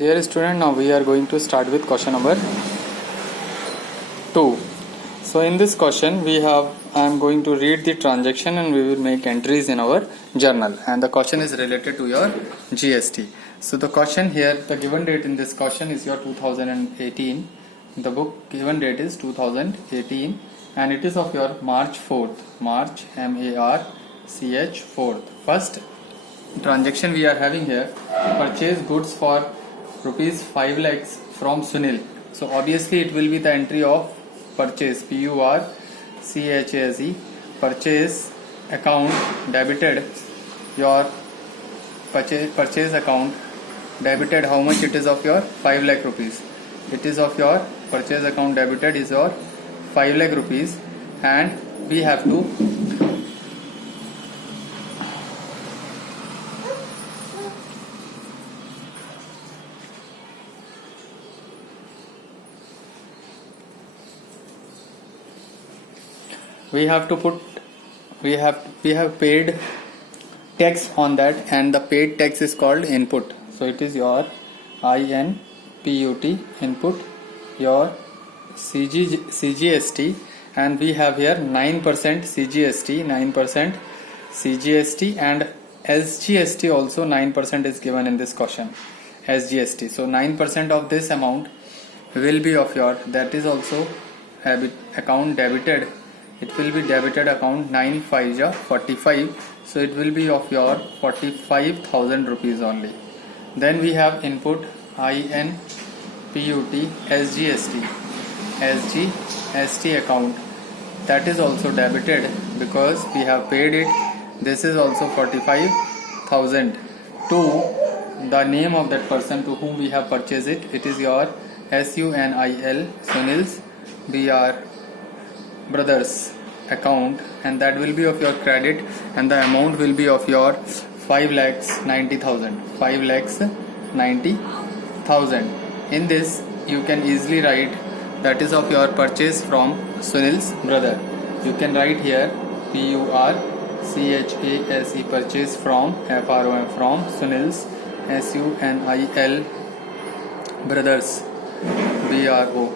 Dear student, now we are going to start with question number 2. So in this question I am going to read the transaction and we will make entries in our journal, and the question is related to your GST. So the question here, the given date in this question is your 2018. The book given date is 2018 and it is of your March 4th. March, M-A-R-C-H 4th. First transaction we are having here, purchase goods for rupees 5 lakhs from Sunil. So obviously it will be the entry of purchase, P-U-R-C-H-A-S-E, purchase account debited, your purchase account debited, how much it is of your 5 lakh rupees. It is of your purchase account debited is your 5 lakh rupees, and we have to we have paid tax on that, and the paid tax is called input. So it is your INPUT input, your CGST, and we have here 9% CGST, 9% CGST, and SGST also 9% is given in this question, SGST. So 9% of this amount will be of your, that is also account debited. It will be debited account 9 5 ja 45. So it will be of your 45,000 rupees only. Then we have input INPUT SGST, SGST account, that is also debited because we have paid it. This is also 45,000 to the name of that person to whom we have purchased it. It is your SUNIL, Sunil's BR Brothers account, and that will be of your credit, and the amount will be of your 5,90,000. 5,90,000. In this you can easily write that is of your purchase from Sunil's brother. You can write here PURCHASE, purchase from, FROM, from Sunil's, SUNIL brothers, BRO.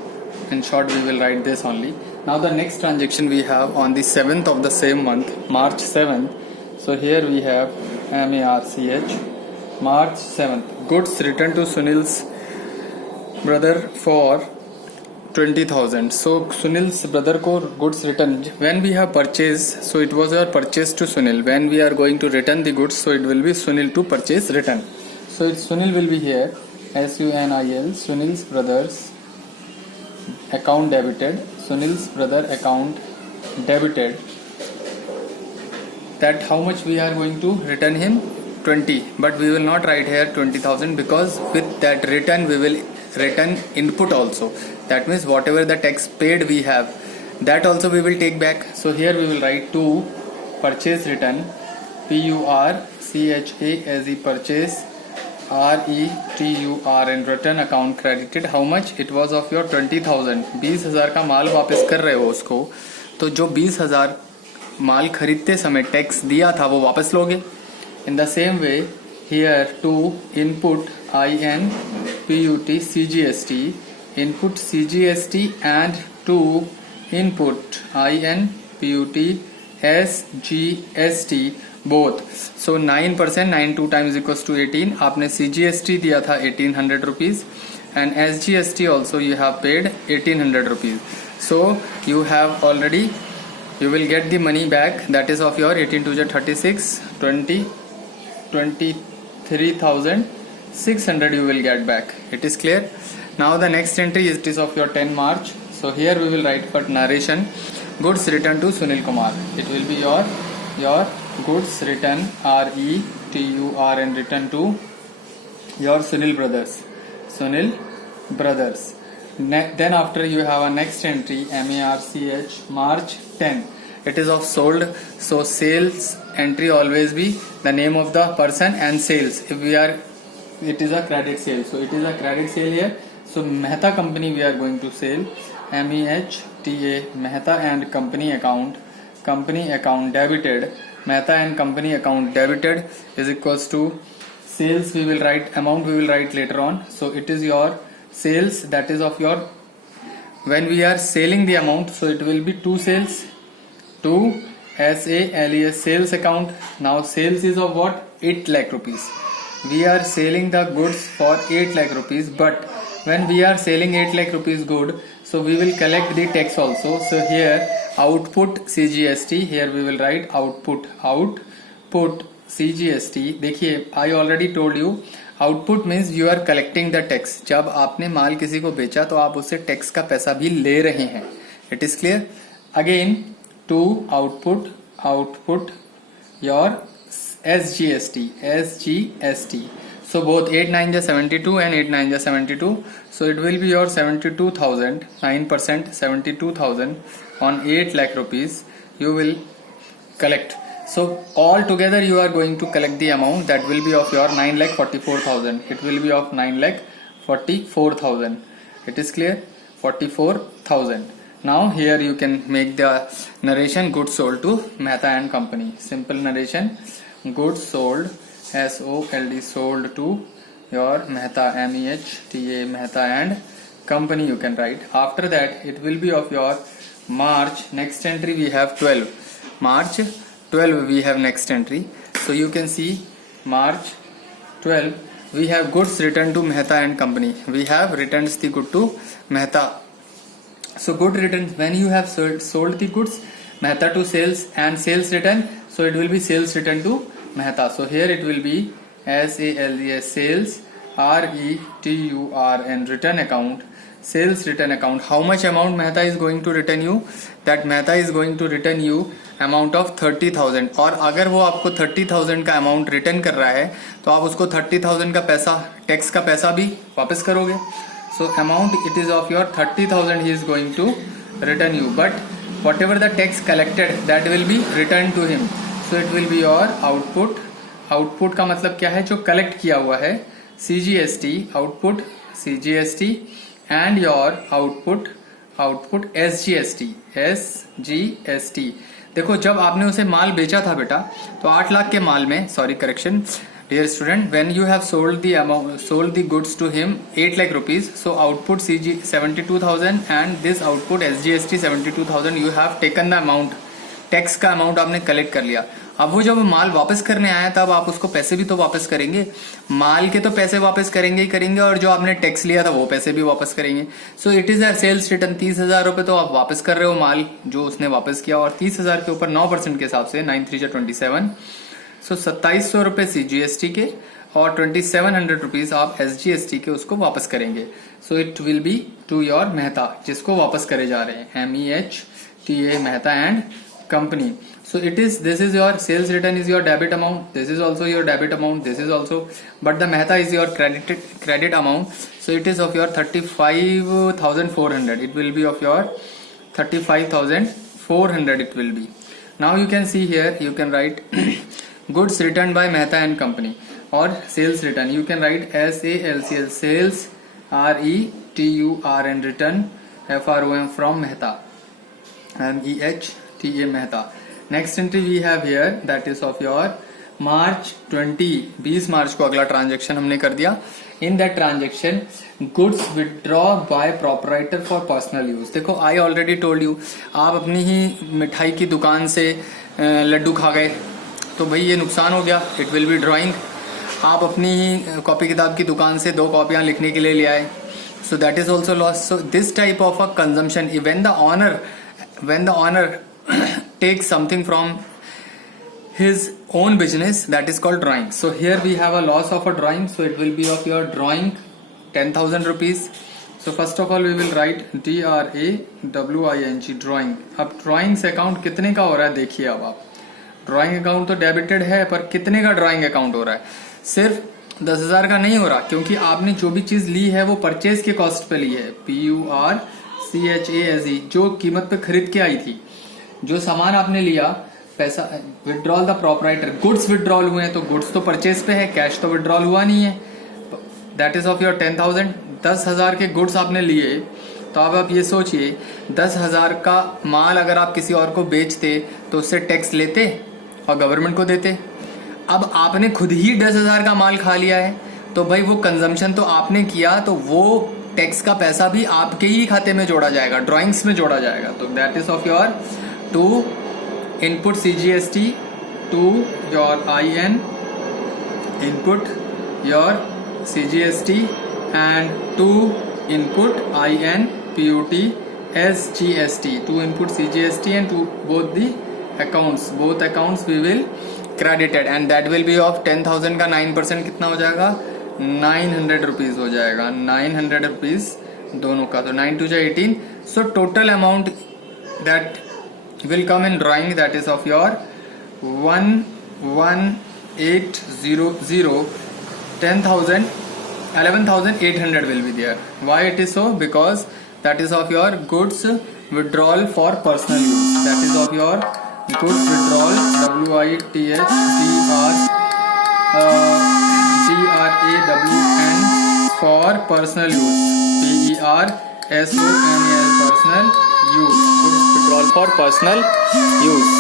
In short, we will write this only. Now the next transaction we have on the 7th of the same month, March 7th. So here we have MARCH, March 7th. Goods returned to Sunil's brother for 20,000. So Sunil's brother ko goods returned. When we have purchased, so it was our purchase to Sunil. When we are going to return the goods, so it will be Sunil to purchase return. So it's Sunil will be here, SUNIL, Sunil's brothers account debited, Sunil's brother account debited. That how much we are going to return him? 20. But we will not write here 20,000 because with that return we will return input also. That means whatever the tax paid we have, that also we will take back. So here we will write to purchase return, PURCHASE, purchase RETUR, and return account credited. How much? It was of your 20,000. 20,000 का माल वापस कर रहे हो उसको, तो जो 20,000 माल खरीदते समय टैक्स दिया था वो वापस लोगे. In the same way here to input INPUT CGST, input CGST, and to input INPUT SGST both. So 9%, 9 2 times equals to 18. आपने CGST दिया था 1800 rupees, and SGST also you have paid 1800 rupees. So you have already, you will get the money back, that is of your 18 to 36, 23,600 you will get back. It is clear. Now the next entry is, it is of your 10 March. So here we will write for narration, goods returned to Sunil Kumar. It will be your goods return, RETUR, and return to your Sunil brothers. Then after you have a next entry, MARCH, March 10. It is of sold. So sales entry always be the name of the person and sales. If we are, it is a credit sale. So it is a credit sale here. So Mehta company we are going to sell, MEHTA, Mehta and company account debited, Mehta and company account debited is equals to sales we will write, amount we will write later on. So it is your sales, that is of your, when we are selling the amount, so it will be two sales, two SALES, sales account. Now sales is of what? 8 lakh rupees. We are selling the goods for 8 lakh rupees, but when we are selling 8 lakh rupees good, so we will collect the tax also. So here output CGST, here we will write output CGST. देखिए I already told you output means you are collecting the tax. जब आपने माल किसी को बेचा तो आप उससे tax का पैसा भी ले रहे हैं. It is clear. Again to output your SGST. So both 8 9 is 72 and 8 9 is 72. So it will be your 72,000, 9%, 72,000 on 8 lakh rupees you will collect. So all together you are going to collect the amount that will be of your 9,44,000. It will be of 9,44,000. It is clear? 44,000. Now here you can make the narration goods sold to Mehta and Company. Simple narration. Goods sold, SOLD, sold to your Mehta, MEHTA, Mehta and Company you can write. After that it will be of your March. Next entry we have 12. March 12 we have next entry. So you can see March 12 we have goods returned to Mehta and Company. We have returns the good to Mehta. So good returns, when you have sold the goods Mehta to sales and sales return, so it will be sales return to Mehta. So here it will be SALES, sales, RETURN, return account, sales return account. How much amount Mehta is going to return you? That Mehta is going to return you amount of 30,000. और अगर वो आपको 30,000 का amount return कर रहा है तो आप उसको 30,000 का पैसा, टैक्स का पैसा भी वापस करोगे. So amount it is of your 30,000 he is going to return you, but whatever the tax collected that will be returned to him. So it will be your output. Output का मतलब क्या है? जो कलेक्ट किया हुआ है, CGST, output CGST and your output SGST. देखो जब आपने उसे माल बेचा था बेटा तो 8 लाख के माल में, sorry correction dear student, when you have sold the goods to him 8 lakh rupees, so output CG 72,000 and this output SGST 72,000 you have taken the amount, tax का अमाउंट आपने कलेक्ट कर लिया. अब वो जब माल वापस करने आया तब आप उसको पैसे भी तो वापस करेंगे. माल के तो पैसे वापस करेंगे ही करेंगे और जो आपने टैक्स लिया था वो पैसे भी वापस करेंगे. So it is a sales return. 30,000 रुपए तो आप वापस कर रहे हो माल जो उसने वापस किया, और 30,000 के ऊपर 9% के हिसाब से 9 3 27. सो 2700 रुपए CGST के और 2700 रुपीज आप SGST के उसको वापस करेंगे. So it will be to your Mehta, जिसको वापस करे जा रहे हैं, MEHTA, Mehta and company. So it is, this is your sales return is your debit amount, this is also your debit amount, this is also, but the Mehta is your credit amount. So it is of your 35,400. It will be of your 35,400 it will be. Now you can see here, you can write goods returned by Mehta and Company or sales return. You can write SALCL, sales, RETURN, return, FROM, from Mehta, MEHTA, Mehta. Next entry we have here that is of your March 20 March को अगला transaction हमने कर दिया. In that transaction goods withdraw by proprietor for personal use. देखो I already told you, आप अपनी ही मिठाई की दुकान से लड्डू खा गए तो भाई ये नुकसान हो गया, इट विल बी ड्रॉइंग. आप अपनी ही कॉपी किताब की दुकान से 2 कॉपियां लिखने के लिए ले आए, so that is also loss. So this type of a consumption when the owner takes something from his own business, that is called drawing. So here we have a loss of a drawing, so it will be of your drawing 10,000 rupees. So first of all we will write DRAWING, drawing. अब drawings account कितने का हो रहा है देखिए. अब आप drawing account तो डेबिटेड है, पर कितने का ड्राइंग अकाउंट हो रहा है? सिर्फ 10,000 का नहीं हो रहा, क्योंकि आपने जो भी चीज ली है वो परचेज के कॉस्ट पे ली है, PURCHASE, जो कीमत पे खरीद के आई थी. जो सामान आपने लिया, पैसा withdrawal the proprietor, goods withdrawal हुए हैं तो गुड्स तो परचेज पे है, कैश तो विड्रॉल हुआ नहीं है. That is of your 10,000. 10,000 के गुड्स आपने लिए, तो अब आप ये सोचिए 10,000 का माल अगर आप किसी और को बेचते तो उससे टैक्स लेते और गवर्नमेंट को देते. अब आपने खुद ही 10,000 का माल खा लिया है, तो भाई वो कंजम्पशन तो आपने किया, तो वो टैक्स का पैसा भी आपके ही खाते में जोड़ा जाएगा, ड्राइंग्स में जोड़ा जाएगा. तो that is of your to input CGST, to your IN input your CGST and to input IN PUT SGST, to input CGST and to both the accounts, both accounts we will credited and that will be of 10,000 का 9% कितना हो जाएगा, 900 rupees हो जाएगा, 900 rupees दोनों का. तो 9 to 18. So total amount that will come in drawing, that is of your 11,800, 10,000, 11,800 will be there. Why it is so? Because that is of your goods withdrawal for personal use. That is of your goods withdrawal, WITHGRAWN for personal use, PERSONAL, personal use, goods withdrawal for personal use.